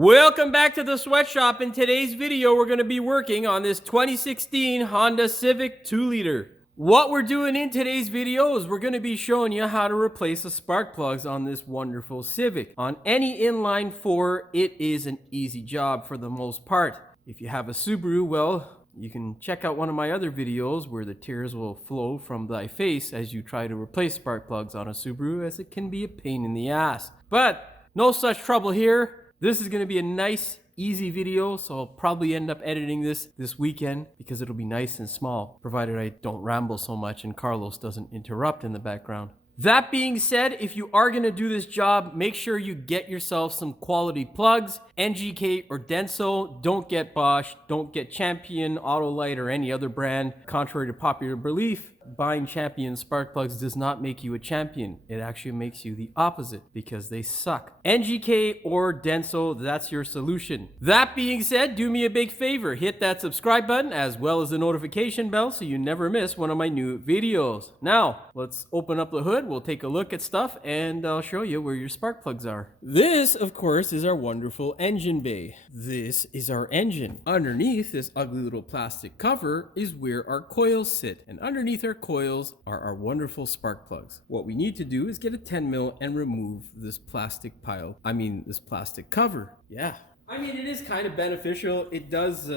Welcome back to the sweatshop. In today's video, we're going to be working on this 2016 Honda Civic 2-liter. What we're doing in today's video is we're going to be showing you how to replace the spark plugs on this wonderful Civic. On any inline 4, it is an easy job for the most part. If you have a Subaru, well, you can check out one of my other videos where the tears will flow from thy face as you try to replace spark plugs on a Subaru, as it can be a pain in the ass. But no such trouble here. This is going to be a nice, easy video, so I'll probably end up editing this weekend because it'll be nice and small, provided I don't ramble so much and Carlos doesn't interrupt in the background. That being said, if you are going to do this job, make sure you get yourself some quality plugs, NGK or Denso. Don't get Bosch, don't get Champion, Autolite, or any other brand. Contrary to popular belief, buying Champion spark plugs does not make you a champion. It actually makes you the opposite because they suck. NGK or Denso, that's your solution. That being said, do me a big favor. Hit that subscribe button as well as the notification bell so you never miss one of my new videos. Now, let's open up the hood. We'll take a look at stuff and I'll show you where your spark plugs are. This, of course, is our wonderful engine bay. This is our engine. Underneath this ugly little plastic cover is where our coils sit. And underneath our coils are our wonderful spark plugs. What we need to do is get a 10 mil and remove this plastic this plastic cover. Yeah. I mean, it is kind of beneficial. It does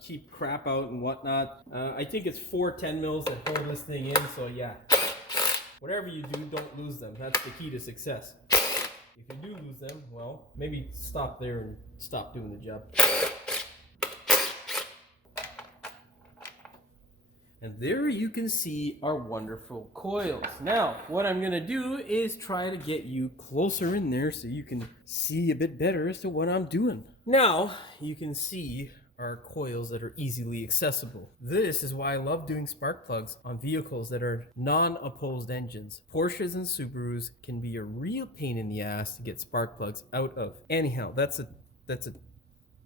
keep crap out and whatnot. I think it's 4 10 mils that hold this thing in, so yeah. Whatever you do, don't lose them. That's the key to success. If you do lose them, well, maybe stop there and stop doing the job. And there you can see our wonderful coils. Now, what I'm gonna do is try to get you closer in there so you can see a bit better as to what I'm doing. Now, you can see our coils that are easily accessible. This is why I love doing spark plugs on vehicles that are non-opposed engines. Porsches and Subarus can be a real pain in the ass to get spark plugs out of. Anyhow, that's a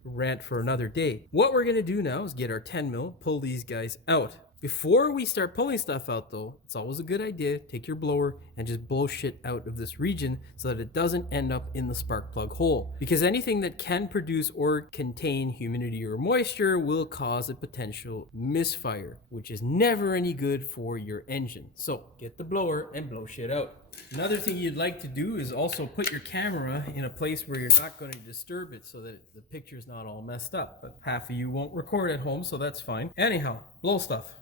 rant for another day. What we're gonna do now is get our 10 mil, pull these guys out. Before we start pulling stuff out though, it's always a good idea, take your blower and just blow shit out of this region so that it doesn't end up in the spark plug hole. Because anything that can produce or contain humidity or moisture will cause a potential misfire, which is never any good for your engine. So get the blower and blow shit out. Another thing you'd like to do is also put your camera in a place where you're not going to disturb it so that the picture's not all messed up. But half of you won't record at home, so that's fine. Anyhow, blow stuff.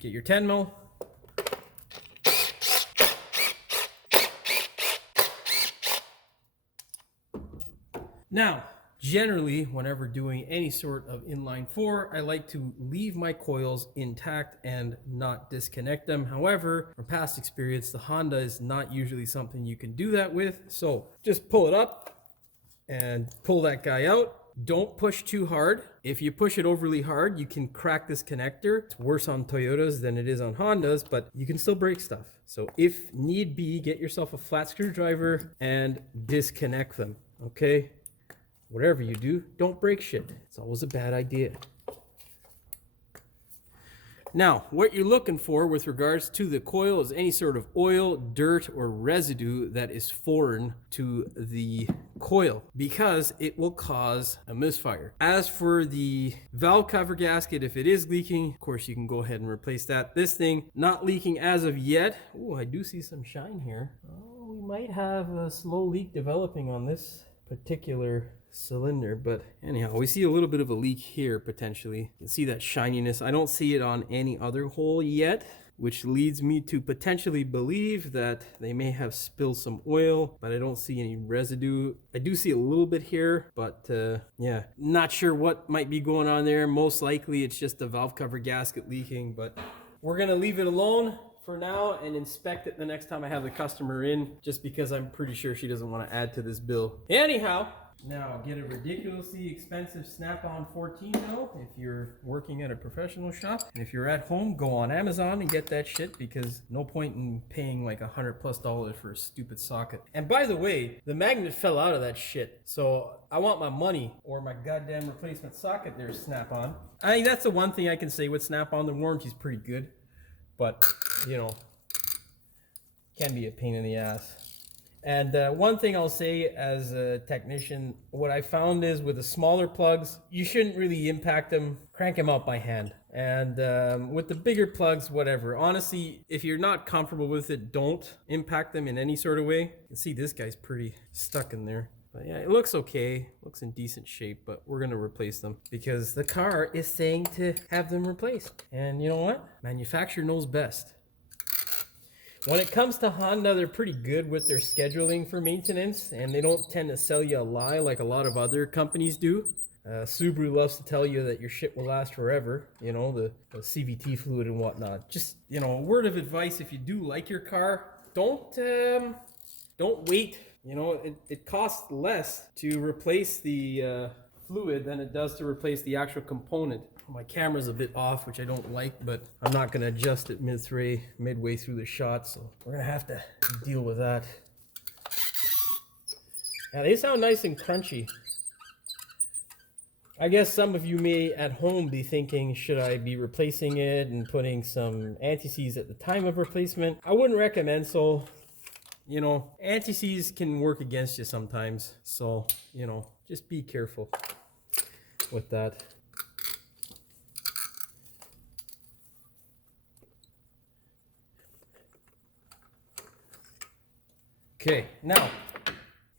Get your 10 mil. Now, generally, whenever doing any sort of inline 4, I like to leave my coils intact and not disconnect them. However, from past experience, the Honda is not usually something you can do that with. So just pull it up and pull that guy out. Don't push too hard. If you push it overly hard, you can crack this connector. It's worse on Toyotas than it is on Hondas, but you can still break stuff. So if need be, get yourself a flat screwdriver and disconnect them, okay? Whatever you do, don't break shit. It's always a bad idea. Now, what you're looking for with regards to the coil is any sort of oil, dirt, or residue that is foreign to the coil because it will cause a misfire. As for the valve cover gasket, if it is leaking, of course you can go ahead and replace that. This thing, not leaking as of yet. Oh, I do see some shine here. Oh, we might have a slow leak developing on this particular cylinder, but anyhow, we see a little bit of a leak here potentially. You can see that shininess. I don't see it on any other hole yet, which leads me to potentially believe that they may have spilled some oil, but I don't see any residue. I do see a little bit here, but yeah, not sure what might be going on there. Most likely it's just the valve cover gasket leaking, but we're gonna leave it alone for now and inspect it the next time I have the customer in, just because I'm pretty sure she doesn't want to add to this bill. Anyhow, Now, get a ridiculously expensive Snap-on 14 mil if you're working at a professional shop. And if you're at home, go on Amazon and get that shit, because no point in paying like $100+ for a stupid socket. And by the way, the magnet fell out of that shit. So I want my money or my goddamn replacement socket there, Snap-on. I think that's the one thing I can say with Snap-on. The warranty's pretty good, but you know, can be a pain in the ass. And one thing I'll say as a technician, what I found is with the smaller plugs, you shouldn't really impact them. Crank them out by hand. And with the bigger plugs, whatever. Honestly, if you're not comfortable with it, don't impact them in any sort of way. You can see this guy's pretty stuck in there. But yeah, it looks okay. Looks in decent shape, but we're gonna replace them because the car is saying to have them replaced. And you know what? Manufacturer knows best. When it comes to Honda, they're pretty good with their scheduling for maintenance, and they don't tend to sell you a lie like a lot of other companies do. Subaru loves to tell you that your shit will last forever, you know, the CVT fluid and whatnot. Just, you know, a word of advice, if you do like your car, don't wait. You know, it costs less to replace the fluid than it does to replace the actual component. My camera's a bit off, which I don't like, but I'm not gonna adjust it midway through the shot, so we're gonna have to deal with that. Now they sound nice and crunchy. I guess some of you may at home be thinking, should I be replacing it and putting some anti-seize at the time of replacement? I wouldn't recommend so. You know, anti-seize can work against you sometimes, so, you know, just be careful with that. Okay, now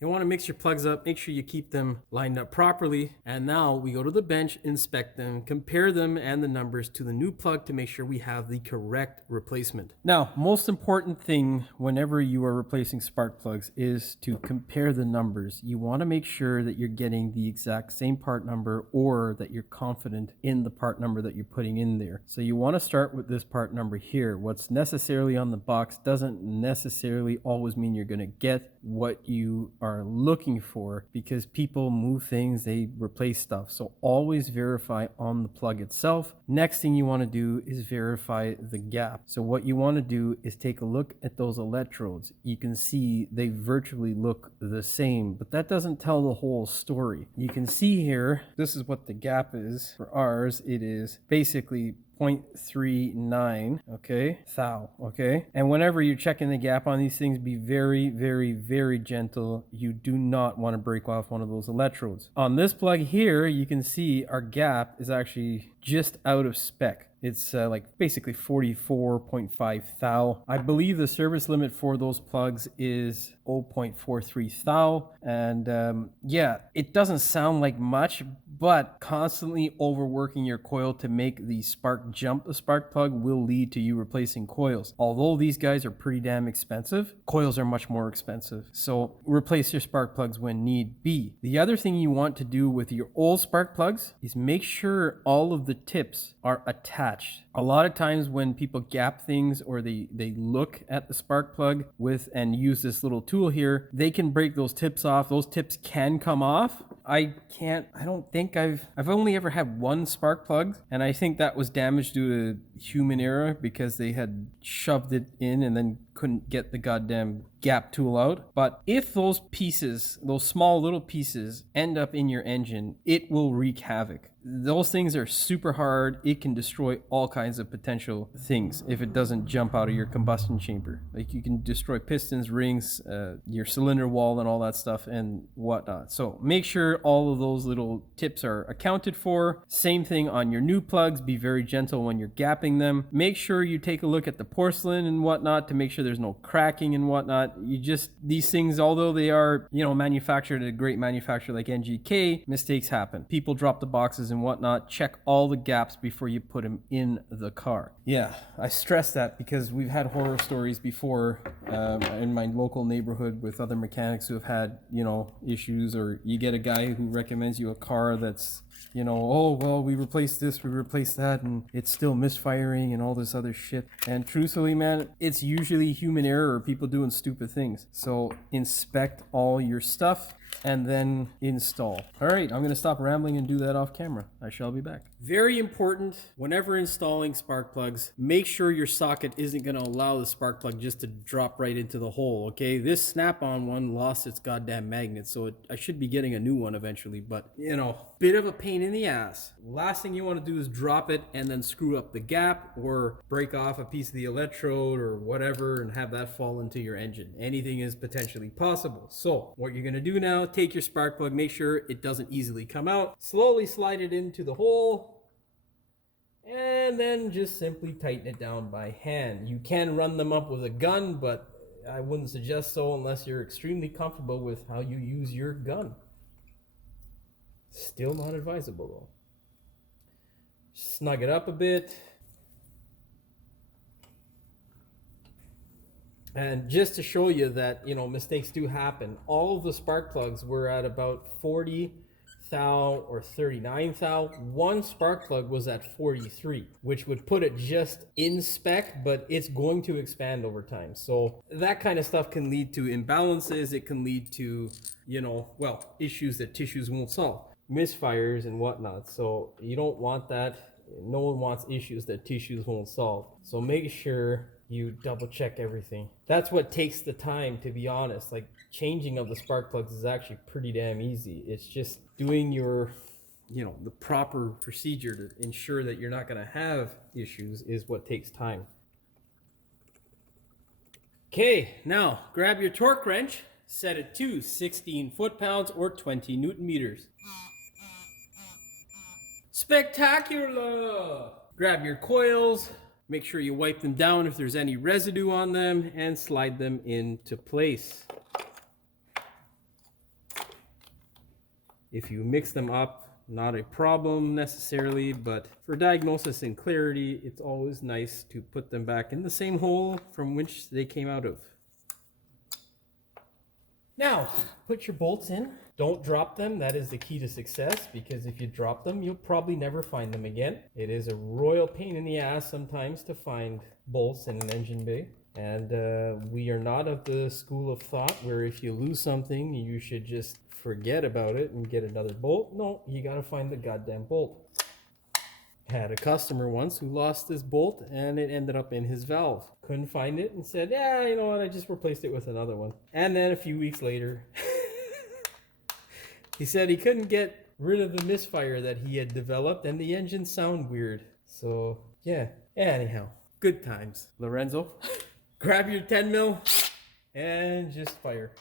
you want to mix your plugs up, make sure you keep them lined up properly. And now we go to the bench, inspect them, compare them and the numbers to the new plug to make sure we have the correct replacement. Now, most important thing whenever you are replacing spark plugs is to compare the numbers. You want to make sure that you're getting the exact same part number or that you're confident in the part number that you're putting in there. So you want to start with this part number here. What's necessarily on the box doesn't necessarily always mean you're going to get what you are looking for, because people move things, they replace stuff. So always verify on the plug itself. Next thing you want to do is verify the gap. So what you want to do is take a look at those electrodes. You can see they virtually look the same, but that doesn't tell the whole story. You can see here, this is what the gap is for ours. It is basically 0.39, okay, thou, okay? And whenever you're checking the gap on these things, be very, very, very gentle. You do not want to break off one of those electrodes. On this plug here, you can see our gap is actually just out of spec. It's like basically 44.5 thou. I believe the service limit for those plugs is 0.43 thou. And yeah, it doesn't sound like much, but constantly overworking your coil to make the spark jump the spark plug will lead to you replacing coils. Although these guys are pretty damn expensive, coils are much more expensive. So replace your spark plugs when need be. The other thing you want to do with your old spark plugs is make sure all of the tips are attached. A lot of times when people gap things or they look at the spark plug with and use this little tool here, they can break those tips off. Those tips can come off. I don't think I've only ever had one spark plug, and I think that was damaged due to human error because they had shoved it in and then couldn't get the goddamn gap tool out. But if those pieces, those small little pieces, end up in your engine, it will wreak havoc. Those things are super hard. It can destroy all kinds of potential things if it doesn't jump out of your combustion chamber. Like you can destroy pistons, rings, your cylinder wall and all that stuff and whatnot. So make sure all of those little tips are accounted for. Same thing on your new plugs. Be very gentle when you're gapping them. Make sure you take a look at the porcelain and whatnot to make sure there's no cracking and whatnot. These things, although they are, manufactured at a great manufacturer like NGK, mistakes happen. People drop the boxes and whatnot. Check all the gaps before you put them in the car. Yeah, I stress that because we've had horror stories before in my local neighborhood with other mechanics who have had, issues, or you get a guy who recommends you a car that's, oh, well, we replaced this, we replaced that, and it's still misfiring and all this other shit. And truthfully, man, it's usually human error or people doing stupid things. So inspect all your stuff. and then install. All right, I'm gonna stop rambling and do that off camera. I shall be back. Very important, whenever installing spark plugs, make sure your socket isn't gonna allow the spark plug just to drop right into the hole, okay? This snap-on one lost its goddamn magnet, so I should be getting a new one eventually, but you know, bit of a pain in the ass. Last thing you wanna do is drop it and then screw up the gap or break off a piece of the electrode or whatever and have that fall into your engine. Anything is potentially possible. So what you're gonna do now, take your spark plug, make sure it doesn't easily come out, slowly slide it into the hole, and then just simply tighten it down by hand. You can run them up with a gun, but I wouldn't suggest so unless you're extremely comfortable with how you use your gun. Still not advisable though. Snug it up a bit. And just to show you that, you know, mistakes do happen, all of the spark plugs were at about 40 thou or 39 thou. One spark plug was at 43, which would put it just in spec, but it's going to expand over time. So that kind of stuff can lead to imbalances. It can lead to, you know, well, issues that tissues won't solve, misfires and whatnot. So you don't want that. No one wants issues that tissues won't solve. So make sure you double check everything. That's what takes the time, to be honest. Like, changing of the spark plugs is actually pretty damn easy. It's just doing your, you know, the proper procedure to ensure that you're not going to have issues is what takes time. Okay, now grab your torque wrench, set it to 16 foot-pounds or 20 Newton meters. Spectacular! Grab your coils, make sure you wipe them down if there's any residue on them, and slide them into place. If you mix them up, not a problem necessarily, but for diagnosis and clarity, it's always nice to put them back in the same hole from which they came out of. Now, put your bolts in. Don't drop them. That is the key to success, because if you drop them, you'll probably never find them again. It is a royal pain in the ass sometimes to find bolts in an engine bay. And we are not of the school of thought where if you lose something, you should just forget about it and get another bolt. No, you gotta find the goddamn bolt. Had a customer once who lost this bolt and it ended up in his valve. Couldn't find it and said, yeah, you know what, I just replaced it with another one. And then a few weeks later, he said he couldn't get rid of the misfire that he had developed and the engine sounded weird. So, yeah. Anyhow, good times. Lorenzo, grab your 10 mil and just fire.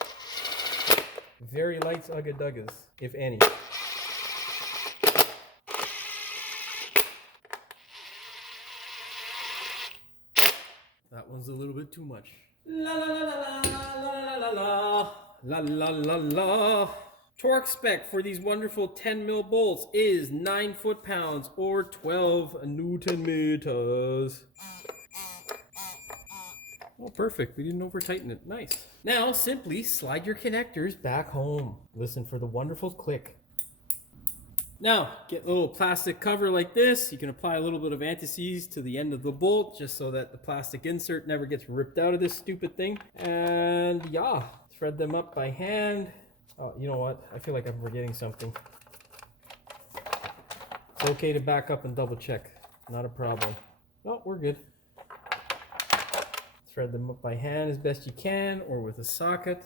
Very light ugga-duggas, if any. That one's a little bit too much. La la la la la la la la la la la. Torque spec for these wonderful 10 mil bolts is 9 foot-pounds or 12 Newton meters. Oh, perfect. We didn't over-tighten it. Nice. Now, simply slide your connectors back home. Listen for the wonderful click. Now, get a little plastic cover like this. You can apply a little bit of anti-seize to the end of the bolt just so that the plastic insert never gets ripped out of this stupid thing. And yeah, thread them up by hand. Oh, you know what? I feel like I'm forgetting something. It's okay to back up and double check. Not a problem. No, we're good. Thread them up by hand as best you can or with a socket.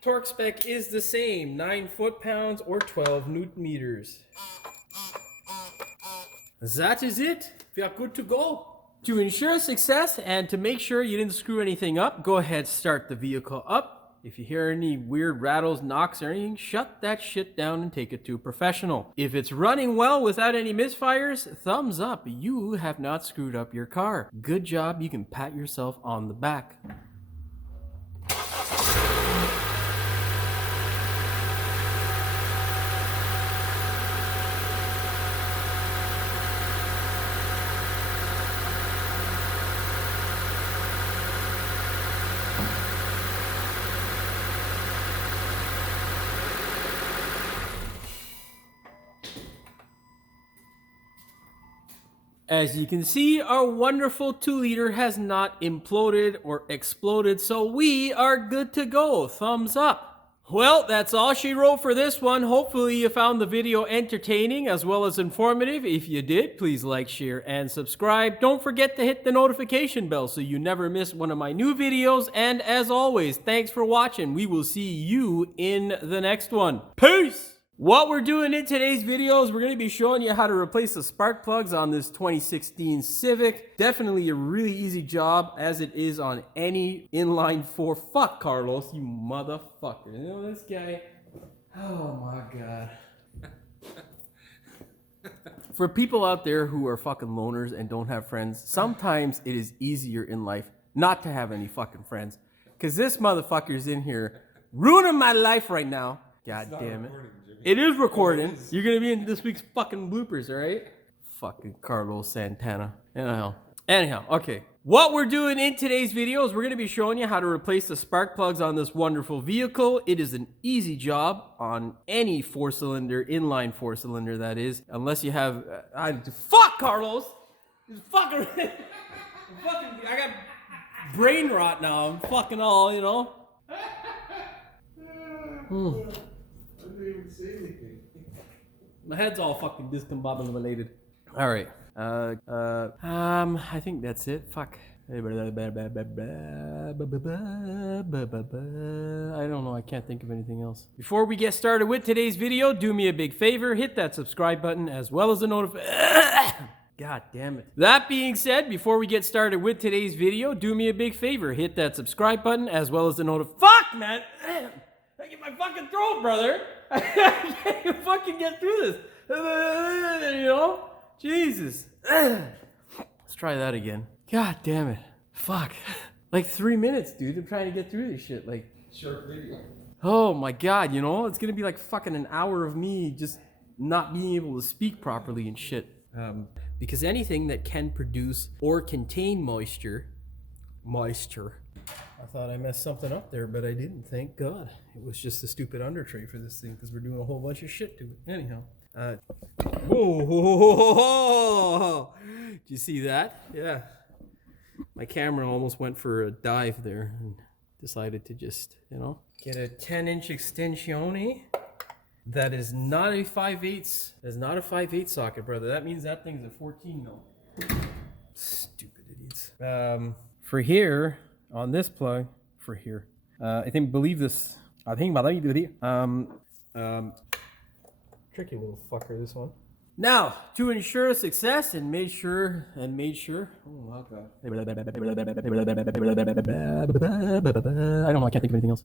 Torque spec is the same, 9 foot-pounds or 12 Newton meters. That is it. We are good to go. To ensure success and to make sure you didn't screw anything up, go ahead, start the vehicle up. If you hear any weird rattles, knocks, or anything, shut that shit down and take it to a professional. If it's running well without any misfires, thumbs up. You have not screwed up your car. Good job. You can pat yourself on the back. As you can see, our wonderful 2-liter has not imploded or exploded, so we are good to go. Thumbs up. Well, that's all she wrote for this one. Hopefully you found the video entertaining as well as informative. If you did, please like, share, and subscribe. Don't forget to hit the notification bell so you never miss one of my new videos. And as always, thanks for watching. We will see you in the next one. Peace! What we're doing in today's video is we're going to be showing you how to replace the spark plugs on this 2016 Civic. Definitely a really easy job, as it is on any inline 4. Fuck, Carlos, you motherfucker. You know this guy? Oh my god. For people out there who are fucking loners and don't have friends, sometimes it is easier in life not to have any fucking friends. Because this motherfucker's in here ruining my life right now. God damn it. It is recording. You're going to be in this week's fucking bloopers, alright? Fucking Carlos Santana. Anyhow, okay. What we're doing in today's video is we're going to be showing you how to replace the spark plugs on this wonderful vehicle. It is an easy job on any 4-cylinder, inline 4-cylinder that is. Unless you have... fuck, Carlos! Fucking... I got brain rot now. I'm fucking all, you know? My head's all fucking discombobulated. All right. I think that's it. Fuck. I don't know. I can't think of anything else. Before we get started with today's video, do me a big favor. Hit that subscribe button as well as the notification. God damn it. That being said, before we get started with today's video, do me a big favor. Hit that subscribe button as well as the notification. Fuck, man. I get my fucking throat, brother. I can't fucking get through this. You know? Jesus. Let's try that again. God damn it. Fuck. Like 3 minutes, dude. I'm trying to get through this shit. Like, short video. Oh my god, you know? It's gonna be like fucking an hour of me just not being able to speak properly and shit. Because anything that can produce or contain moisture. I thought I messed something up there, but I didn't. Thank God. It was just a stupid under tray for this thing because we're doing a whole bunch of shit to it. Anyhow. Whoa. Did you see that? Yeah. My camera almost went for a dive there and decided to just, you know, get a 10-inch extensione. That is not a 5/8. That's not a 5/8 socket, brother. That means that thing's a 14 mil. Stupid idiots. For here, on this plug, for here, tricky little fucker, this one. Now, to ensure success and made sure, oh my god. I don't know, I can't think of anything else.